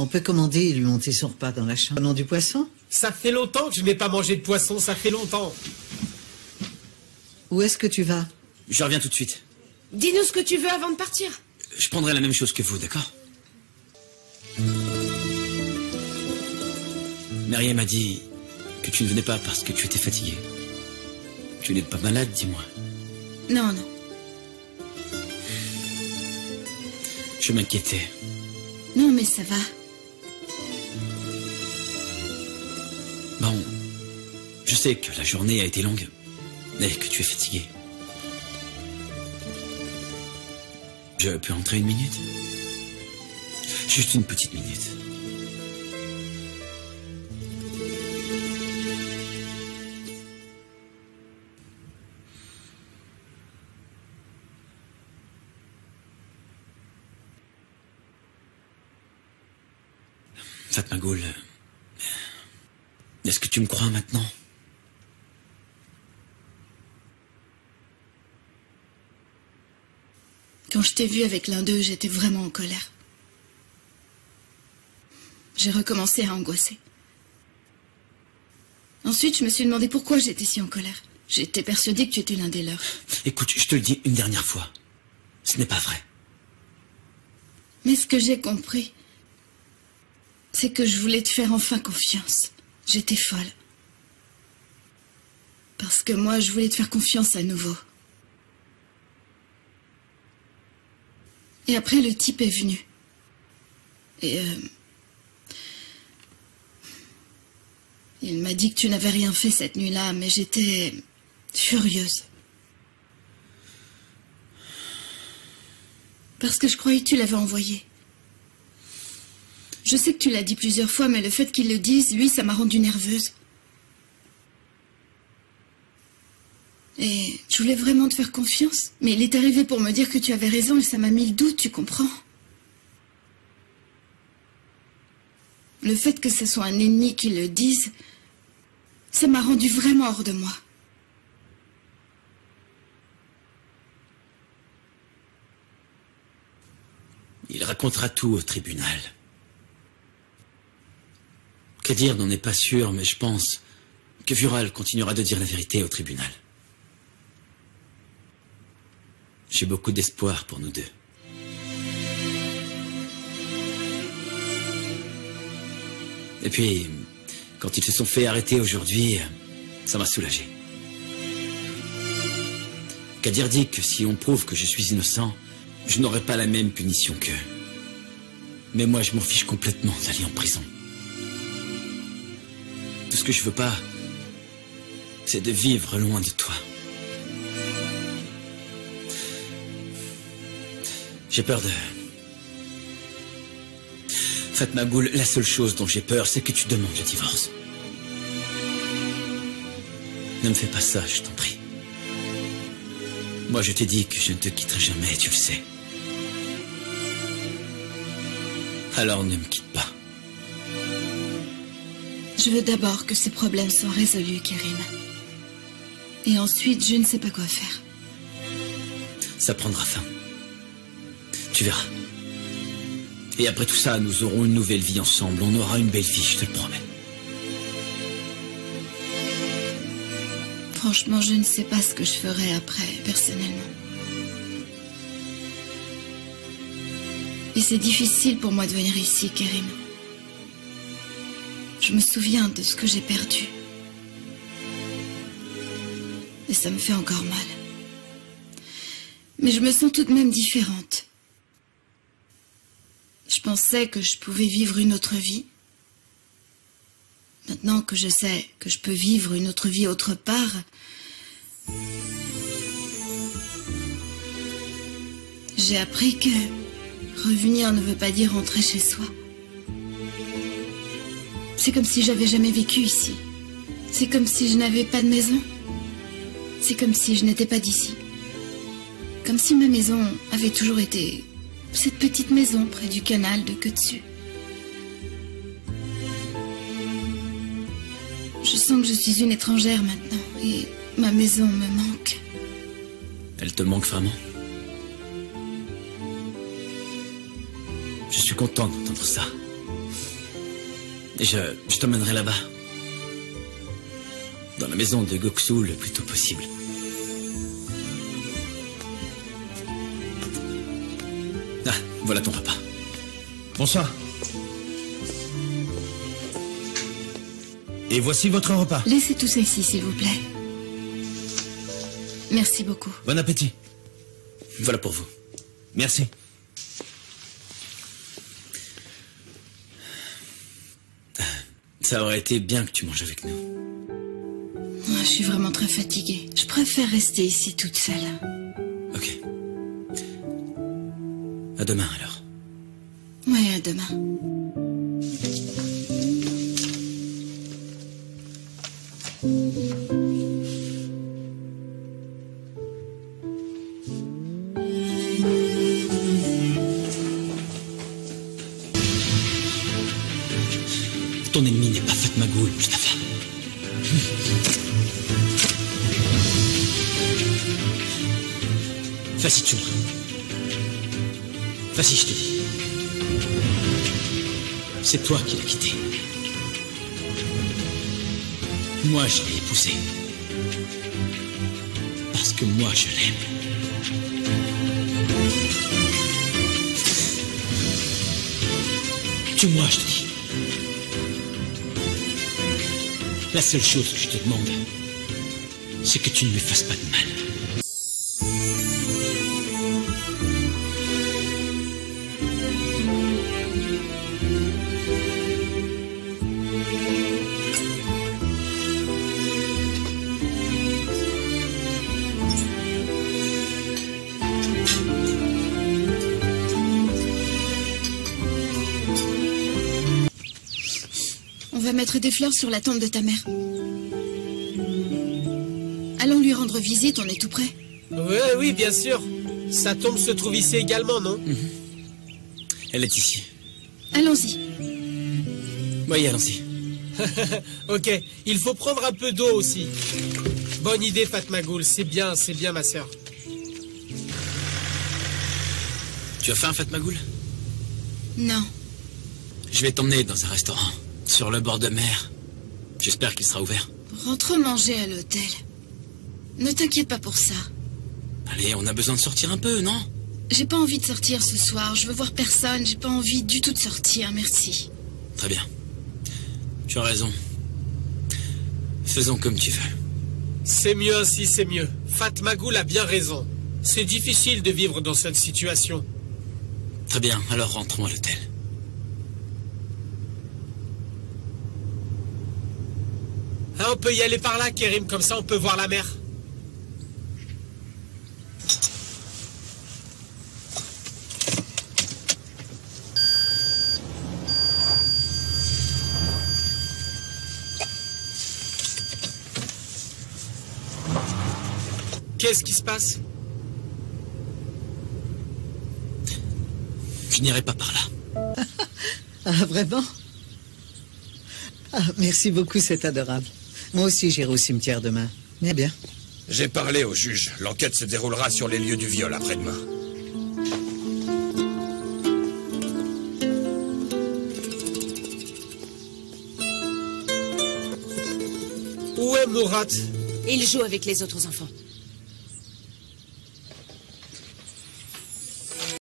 On peut commander et lui monter son repas dans la chambre. Prenons du poisson. Ça fait longtemps que je n'ai pas mangé de poisson, ça fait longtemps. Où est-ce que tu vas? Je reviens tout de suite. Dis-nous ce que tu veux avant de partir. Je prendrai la même chose que vous, d'accord? Myriam m'a dit que tu ne venais pas parce que tu étais fatigué. Tu n'es pas malade, dis-moi. Non, non. Je m'inquiétais. Non, mais ça va. Bon, je sais que la journée a été longue et que tu es fatigué. Je peux entrer une minute? Juste une petite minute. Fatma Goul, est-ce que tu me crois maintenant? Quand je t'ai vu avec l'un d'eux, j'étais vraiment en colère. J'ai recommencé à angoisser. Ensuite, je me suis demandé pourquoi j'étais si en colère. J'étais persuadée que tu étais l'un des leurs. Écoute, je te le dis une dernière fois. Ce n'est pas vrai. Mais ce que j'ai compris, c'est que je voulais te faire enfin confiance. J'étais folle. Parce que moi, je voulais te faire confiance à nouveau. Et après, le type est venu. Et il m'a dit que tu n'avais rien fait cette nuit-là, mais j'étais furieuse. Parce que je croyais que tu l'avais envoyé. Je sais que tu l'as dit plusieurs fois, mais le fait qu'il le dise, lui, ça m'a rendue nerveuse. Et je voulais vraiment te faire confiance. Mais il est arrivé pour me dire que tu avais raison et ça m'a mis le doute, tu comprends? Le fait que ce soit un ennemi qui le dise, ça m'a rendu vraiment hors de moi. Il racontera tout au tribunal. Kadir n'en est pas sûr, mais je pense que Vural continuera de dire la vérité au tribunal. J'ai beaucoup d'espoir pour nous deux. Et puis, quand ils se sont fait arrêter aujourd'hui, ça m'a soulagé. Kadir dit que si on prouve que je suis innocent, je n'aurai pas la même punition qu'eux. Mais moi, je m'en fiche complètement d'aller en prison. Tout ce que je veux pas, c'est de vivre loin de toi. J'ai peur de... Fatma Goul, la seule chose dont j'ai peur, c'est que tu demandes le divorce. Ne me fais pas ça, je t'en prie. Moi, je t'ai dit que je ne te quitterai jamais, tu le sais. Alors ne me quitte pas. Je veux d'abord que ces problèmes soient résolus, Kérim. Et ensuite, je ne sais pas quoi faire. Ça prendra fin. Tu verras. Et après tout ça, nous aurons une nouvelle vie ensemble. On aura une belle vie, je te le promets. Franchement, je ne sais pas ce que je ferai après, personnellement. Et c'est difficile pour moi de venir ici, Kérim. Je me souviens de ce que j'ai perdu. Et ça me fait encore mal. Mais je me sens tout de même différente. Je pensais que je pouvais vivre une autre vie. Maintenant que je sais que je peux vivre une autre vie autre part, j'ai appris que revenir ne veut pas dire rentrer chez soi. C'est comme si j'avais jamais vécu ici. C'est comme si je n'avais pas de maison. C'est comme si je n'étais pas d'ici. Comme si ma maison avait toujours été cette petite maison près du canal de Queutsu. Je sens que je suis une étrangère maintenant et ma maison me manque. Elle te manque vraiment? Je suis content d'entendre ça. Je t'emmènerai là-bas. Dans la maison de Goksu le plus tôt possible. Ah, voilà ton repas. Bonsoir. Et voici votre repas. Laissez tout ça ici, s'il vous plaît. Merci beaucoup. Bon appétit. Voilà pour vous. Merci. Ça aurait été bien que tu manges avec nous. Je suis vraiment très fatiguée. Je préfère rester ici toute seule. Ok. À demain alors. Ouais, à demain. Ton ennemi n'est pas Fatmagul, Mustapha. Vas-y, tue-moi. Vas-y, je te dis. C'est toi qui l'as quitté. Moi, je l'ai épousée. Parce que moi, je l'aime. Tue-moi, je te dis. La seule chose que je te demande, c'est que tu ne lui fasses pas de mal. On va mettre des fleurs sur la tombe de ta mère. Allons lui rendre visite, on est tout près. Oui, bien sûr. Sa tombe se trouve ici également, non? Elle est ici. Allons-y. Oui, allons-y. Ok, il faut prendre un peu d'eau aussi. Bonne idée, Fatmagul. C'est bien, ma sœur. Tu as faim, Fatmagul? Non. Je vais t'emmener dans un restaurant, sur le bord de mer. J'espère qu'il sera ouvert. Rentre manger à l'hôtel. Ne t'inquiète pas pour ça. Allez, on a besoin de sortir un peu, non? J'ai pas envie de sortir ce soir. Je veux voir personne. J'ai pas envie du tout de sortir, merci. Très bien. Tu as raison. Faisons comme tu veux. C'est mieux ainsi, c'est mieux. Fatmagul a bien raison. C'est difficile de vivre dans cette situation. Très bien, alors rentrons à l'hôtel. Ah, on peut y aller par là, Kerim, comme ça on peut voir la mer. Qu'est-ce qui se passe? Je n'irai pas par là. Ah, vraiment? Ah, merci beaucoup, c'est adorable. Moi aussi, j'irai au cimetière demain. Mais bien. J'ai parlé au juge. L'enquête se déroulera sur les lieux du viol après-demain. Où est Murat? Il joue avec les autres enfants.